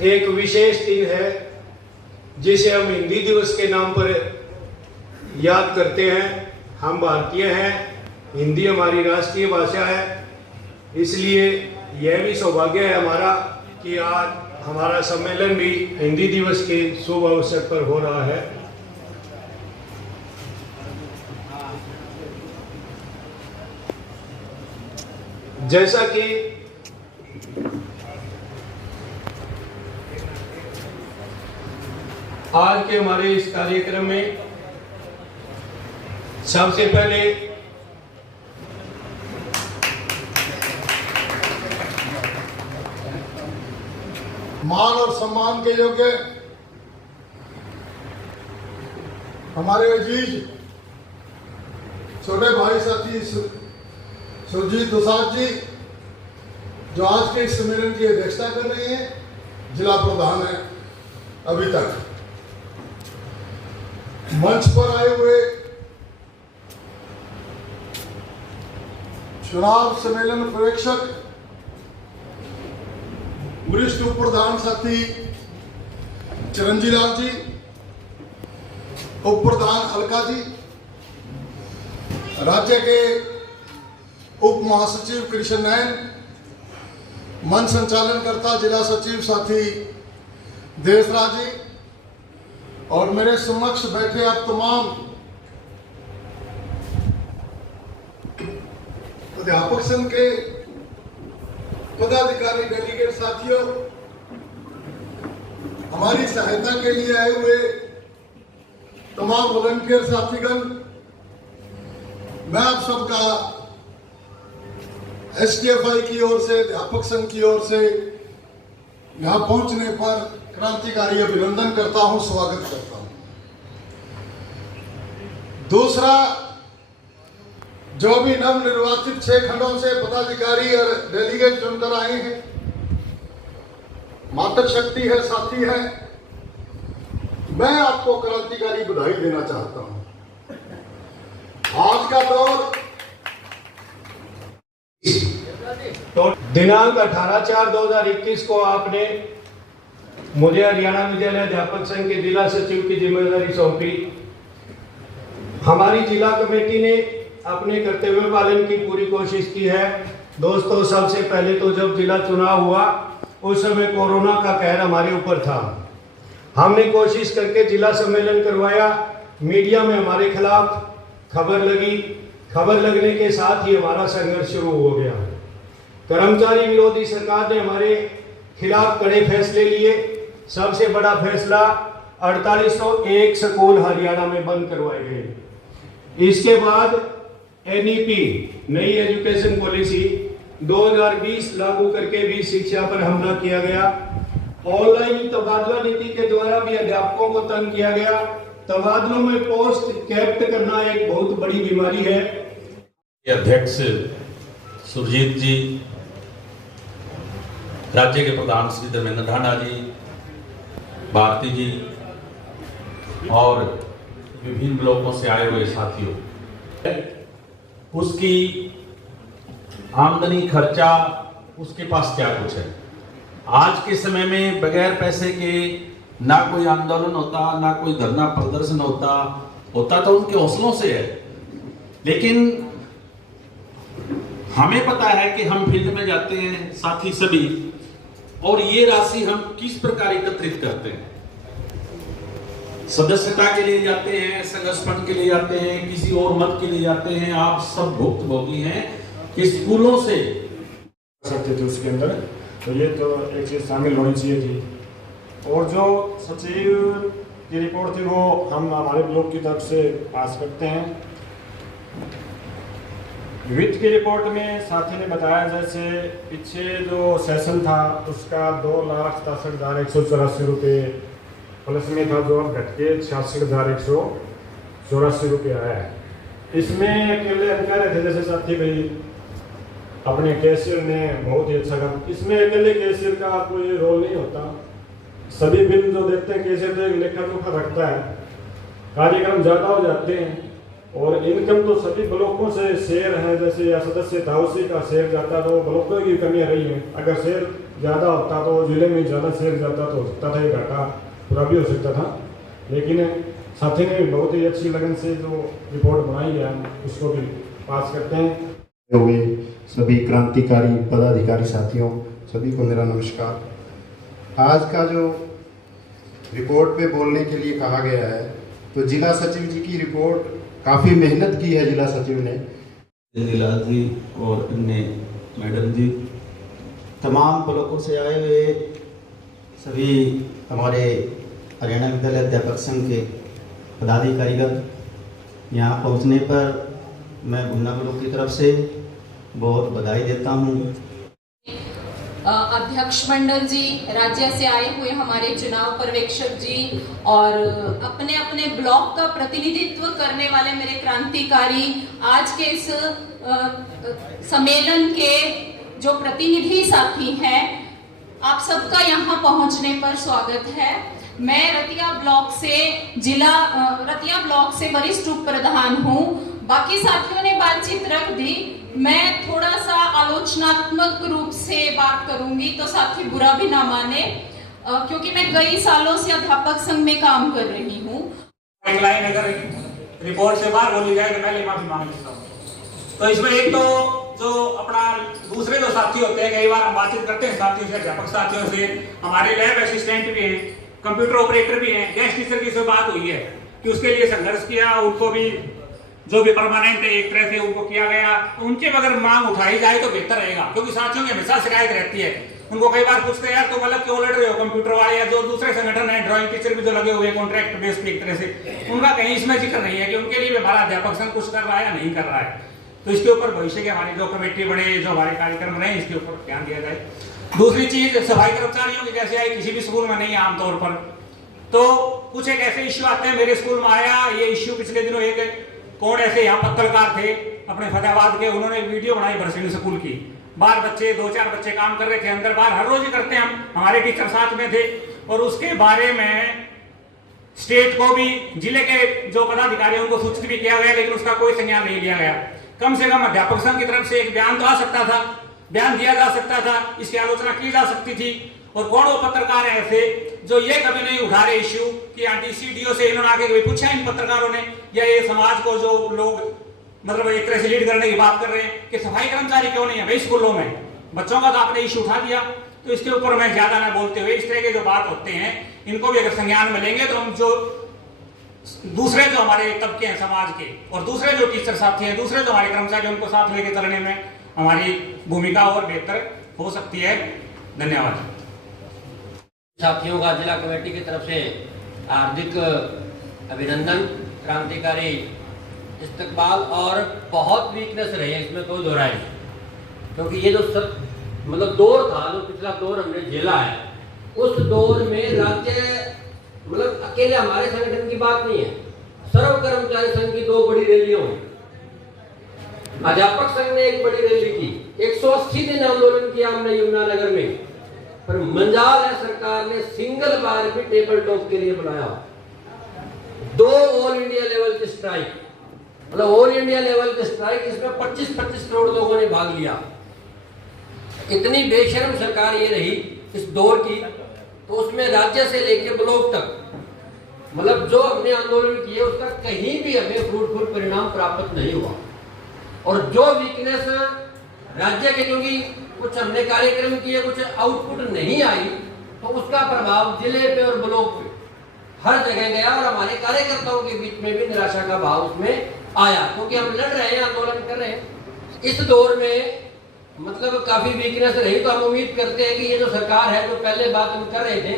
एक विशेष दिन है जिसे हम हिंदी दिवस के नाम पर याद करते हैं। हम भारतीय हैं, हिंदी हमारी राष्ट्रीय भाषा है, इसलिए यह भी सौभाग्य है हमारा कि आज हमारा सम्मेलन भी हिंदी दिवस के शुभ अवसर पर हो रहा है। जैसा कि आज के हमारे इस कार्यक्रम में सबसे पहले मान और सम्मान के योग्य हमारे अजीज छोटे भाई साथी सुरजीत दुसाद जी, जो आज के इस सम्मेलन की अध्यक्षता कर रहे हैं, जिला प्रधान है अभी तक। मंच पर आए हुए चुनाव सम्मेलन पर्यवेक्षक, वरिष्ठ उप प्रधान साथी चिरंजी लाल जी, उप प्रधान अलका जी, राज्य के उप महासचिव कृष्ण नयन, मंच संचालन करता जिला सचिव साथी देशराज जी, और मेरे समक्ष बैठे आप तमाम अध्यापक संघ के पदाधिकारी, डेलीगेट साथियों, हमारी सहायता के लिए आए हुए तमाम वॉलंटियर साथीगण, मैं आप सबका एसटीएफआई की ओर से, अध्यापक संघ की ओर से यहां पहुंचने पर क्रांतिकारी अभिनंदन करता हूं, स्वागत करता हूं। दूसरा, जो भी नवनिर्वाचित 6 खंडों से पदाधिकारी और डेलीगेट चुनकर आए हैं, मातृशक्ति है, साथी है, मैं आपको क्रांतिकारी बधाई देना चाहता हूं। आज का दौर तो दिनांक 18/4/2021 को आपने मुझे हरियाणा विद्यालय अध्यापक संघ के जिला सचिव की जिम्मेदारी सौंपी। हमारी जिला कमेटी ने अपने कर्तव्य पालन की पूरी कोशिश की है। दोस्तों, सबसे पहले तो जब जिला चुनाव हुआ उस समय कोरोना का कहर हमारे ऊपर था। हमने कोशिश करके जिला सम्मेलन करवाया। मीडिया में हमारे खिलाफ खबर लगी, खबर लगने के साथ ही हमारा संघर्ष शुरू हो गया। कर्मचारी विरोधी सरकार ने हमारे खिलाफ कड़े फैसले लिए। सबसे बड़ा फैसला 4801 स्कूल हरियाणा में बंद करवाए गए। इसके बाद एनईपी, नई एजुकेशन पॉलिसी 2020 लागू करके भी शिक्षा पर हमला किया गया। ऑनलाइन तबादला नीति के द्वारा भी अध्यापकों को तंग किया गया। तबादलों में पोस्ट कैप्ट करना एक बहुत बड़ी बीमारी है। अध्यक्ष सुरजीत जी, राज्य के प्रधान श्री धर्मेंद्र ढांडा जी, भारती जी और विभिन्न ब्लॉकों से आए हुए साथियों, उसकी आमदनी खर्चा उसके पास क्या कुछ है। आज के समय में बगैर पैसे के ना कोई आंदोलन होता, ना कोई धरना प्रदर्शन होता तो उनके हौसलों से है। लेकिन हमें पता है कि हम फील्ड में जाते हैं साथी सभी, और ये राशि हम किस प्रकार एकत्रित करते हैं। सदस्यता के लिए जाते हैं, संघर्ष फंड के लिए जाते हैं, किसी और मत के लिए जाते हैं। आप सब भुक्तभोगी हैं कि स्कूलों से सकते थे उसके अंदर, तो ये तो एक चीज शामिल होनी चाहिए थी। और जो सचिव की रिपोर्ट थी वो हम हमारे ब्लॉक की तरफ से पास करते हैं। वित्त की रिपोर्ट में साथी ने बताया, जैसे पीछे जो सेशन था उसका 2,67,184 रुपये प्लस में था, जो अब घट के 66,184 रुपये आया है। इसमें अकेले हम कह रहे थे, जैसे साथी भाई अपने कैशियर ने बहुत ही अच्छा काम। इसमें अकेले कैशियर का कोई रोल नहीं होता, सभी बिल जो देखते हैं कैशियर तो एक लेखा जोखा रखता है। कार्यक्रम ज़्यादा हो जाते हैं और इनकम तो सभी ब्लॉकों से शेयर है, जैसे या सदस्य था उसी का शेयर जाता, तो ब्लॉकों की कमियां रही हैं। अगर शेयर ज़्यादा होता तो जिले में ज़्यादा शेयर जाता तो हो सकता था, ये घाटा पूरा भी हो सकता था। लेकिन साथी ने बहुत ही अच्छी लगन से जो रिपोर्ट बनाई है हम उसको भी पास करते हैं। हुए सभी क्रांतिकारी पदाधिकारी साथियों सभी को मेरा नमस्कार। आज का जो रिपोर्ट पे बोलने के लिए कहा गया है तो जिला सचिव जी की रिपोर्ट काफ़ी मेहनत की है जिला सचिव ने। लाल जी और अन्य मैडम जी, तमाम ब्लॉकों से आए हुए सभी हमारे हरियाणा विद्यालय अध्यापक संघ के पदाधिकारीगण, यहाँ पहुँचने पर मैं गुन्ना ब्लॉक की तरफ से बहुत बधाई देता हूँ। अध्यक्ष मंडल जी, राज्य से आए हुए हमारे चुनाव पर्यवेक्षक जी और अपने अपने ब्लॉक का प्रतिनिधित्व करने वाले मेरे क्रांतिकारी, आज के इस सम्मेलन के जो प्रतिनिधि साथी हैं, आप सबका यहाँ पहुँचने पर स्वागत है। मैं रतिया ब्लॉक से वरिष्ठ उप प्रधान हूँ। बाकी साथियों ने बातचीत रख दी, मैं थोड़ा सा आलोचनात्मक रूप से बात करूंगी तो साथी बुरा भी ना माने, क्योंकि मैं कई सालों से अध्यापक संघ में काम कर रही हूँ। एक लाइन अगर रिपोर्ट से बाहर बोली जाए तो पहले माफी मांग लेता हूँ। तो इसमें एक तो जो अपना दूसरे जो साथी होते हैं, कई बार हम बातचीत करते हैं साथियों से, अध्यापक साथियों से, हमारे लैब असिस्टेंट भी हैं, कंप्यूटर ऑपरेटर भी हैं, गेस्ट टीचर की बात हुई है कि उसके लिए संघर्ष किया, उनको भी जो भी परमानेंट एक तरह से उनको किया गया, उनके अगर मांग उठाई जाए तो बेहतर रहेगा, क्योंकि साथियों की हमेशा शिकायत रहती है। उनको कई बार पूछते हैं यार तुम अलग क्यों लड़ रहे हो, कंप्यूटर वाले या जो दूसरे संगठन है, ड्राइंग टीचर भी जो लगे हुए कॉन्ट्रैक्ट बेस पे एक तरह से, उनका कहीं इसमें जिक्र नहीं है कि उनके लिए भी हमारा अध्यापक संघ कुछ कर रहा है या नहीं कर रहा है। तो इसके ऊपर भविष्य के हमारी जो कमेटी बने, जो हमारे कार्यक्रम बने, इसके ऊपर ध्यान दिया जाए। दूसरी चीज, सफाई कर्मचारियों की जैसे आई किसी भी स्कूल में नहीं है आमतौर पर, तो कुछ एक ऐसे इश्यू आते हैं। मेरे स्कूल में आया ये इश्यू पिछले दिनों, एक कौन ऐसे यहाँ पत्रकार थे अपने फतेहाबाद के, उन्होंने वीडियो बनाई भरसिंह स्कूल की, बाहर बच्चे 2-4 बच्चे काम कर रहे थे, अंदर बाहर हर रोज ही करते हैं हम, हमारे टीचर साथ में थे, और उसके बारे में स्टेट को भी, जिले के जो पदाधिकारी हैं उनको सूचित भी किया गया, लेकिन उसका कोई संज्ञान नहीं लिया गया। कम से कम अध्यापक संघ की तरफ से एक बयान तो आ सकता था, बयान दिया जा सकता था, इसकी आलोचना की जा सकती थी। और कौन वो पत्रकार है ऐसे जो ये कभी नहीं उठा रहे इश्यू कि डीसीडीओ से इन्होंने आके कभी पूछा इन पत्रकारों ने, या ये समाज को जो लोग मतलब एक तरह से लीड करने की बात कर रहे हैं कि सफाई कर्मचारी क्यों नहीं है भाई स्कूलों में, बच्चों का तो आपने इश्यू उठा दिया। तो इसके ऊपर मैं ज्यादा ना बोलते हुए, इस तरह के जो बात होते हैं इनको भी अगर संज्ञान में लेंगे तो हम जो दूसरे जो हमारे तबके हैं समाज के, और दूसरे जो टीचर साथी हैं, दूसरे जो हमारे कर्मचारी, उनको साथ लेके चलने में हमारी भूमिका और बेहतर हो सकती है। धन्यवाद। साथियों का जिला कमेटी की तरफ से हार्दिक अभिनंदन। क्रांतिकारी इस्तकबाल, और बहुत वीकनेस रही है इसमें कोई दो राय नहीं, क्योंकि ये जो मतलब दौर था, जो पिछला दौर हमने झेला है, उस दौर में राज्य मतलब अकेले हमारे संगठन की बात नहीं है, सर्व कर्मचारी संघ की 2 बड़ी रैलियां हुई, अध्यापक संघ ने एक बड़ी रैली की, 180 दिन आंदोलन किया हमने यमुनानगर में, पर मंजाल है सरकार ने सिंगल बार भी टेबल टॉक के लिए बुलाया। 2 ऑल इंडिया लेवल की स्ट्राइक, मतलब ऑल इंडिया लेवल की स्ट्राइक, इसमें 25-25 करोड़ लोगों ने भाग लिया। इतनी बेशर्म सरकार ये रही इस दौर की, तो उसमें राज्य से लेकर ब्लॉक तक मतलब जो हमने आंदोलन किए उसका कहीं भी हमें फ्रूटफुल परिणाम प्राप्त नहीं हुआ। और जो वीकनेस राज्य के, क्योंकि कुछ हमने कार्यक्रम किए, कुछ आउटपुट नहीं आई, तो उसका प्रभाव जिले पे और ब्लॉक पे हर जगह गया, और हमारे कार्यकर्ताओं के बीच में भी निराशा का भाव उसमें आया, क्योंकि हम लड़ रहे हैं, आंदोलन कर रहे हैं। इस दौर में मतलब काफी वीकनेस रही, तो हम उम्मीद करते हैं कि ये जो सरकार है, जो पहले बात हम कर रहे थे,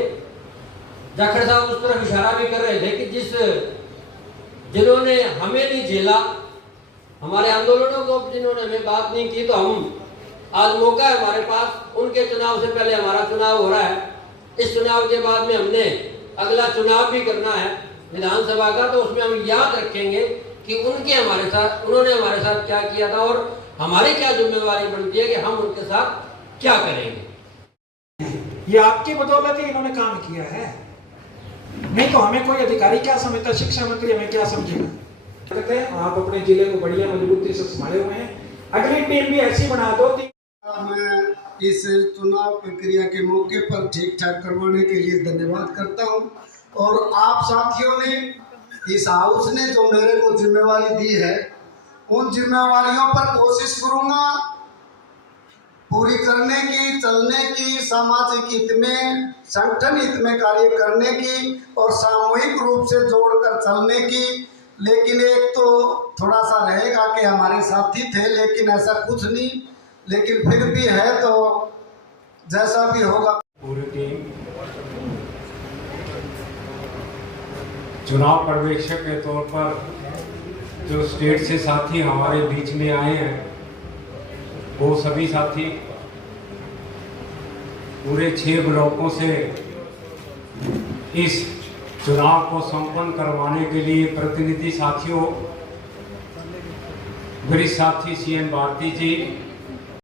जाखड़ साहब उस तरफ इशारा भी कर रहे थे कि जिन्होंने हमें नहीं झेला, हमारे आंदोलनों को जिन्होंने हमें बात नहीं की, तो हम आज मौका है हमारे पास, उनके चुनाव से पहले हमारा चुनाव हो रहा है, इस चुनाव के बाद में हमने अगला चुनाव भी करना है विधानसभा का, तो उसमें हम याद रखेंगे कि उन्होंने हमारे साथ क्या किया था, और हमारी क्या जिम्मेवारी बनती है कि हम उनके साथ क्या करेंगे। ये आपकी बदौलत ही इन्होंने काम किया है, नहीं तो हमें कोई अधिकारी क्या समझता, शिक्षा मंत्री हमें क्या समझेगा। आप अपने जिले को बढ़िया मजबूती से संभाले हुए हैं, अगली टीम भी ऐसी बना दो। मैं इस चुनाव प्रक्रिया के मौके पर ठीक ठाक करवाने के लिए धन्यवाद करता हूं। और आप साथियों ने, इस हाउस ने जो मेरे को जिम्मेवारी दी है, उन जिम्मेवारियों पर कोशिश करूंगा पूरी करने की, चलने की, सामाजिक हित में, संगठन हित में कार्य करने की और सामूहिक रूप से जोड़कर चलने की। लेकिन एक तो थोड़ा सा रहेगा कि हमारे साथी थे, लेकिन ऐसा कुछ नहीं, लेकिन फिर भी है तो जैसा भी होगा। पूरी टीम चुनाव पर्यवेक्षक के तौर पर जो स्टेट से साथी हमारे बीच में आए हैं, वो सभी साथी पूरे 6 ब्लॉकों से इस चुनाव को संपन्न करवाने के लिए प्रतिनिधि साथियों, वरिष्ठ साथी CN भारती जी,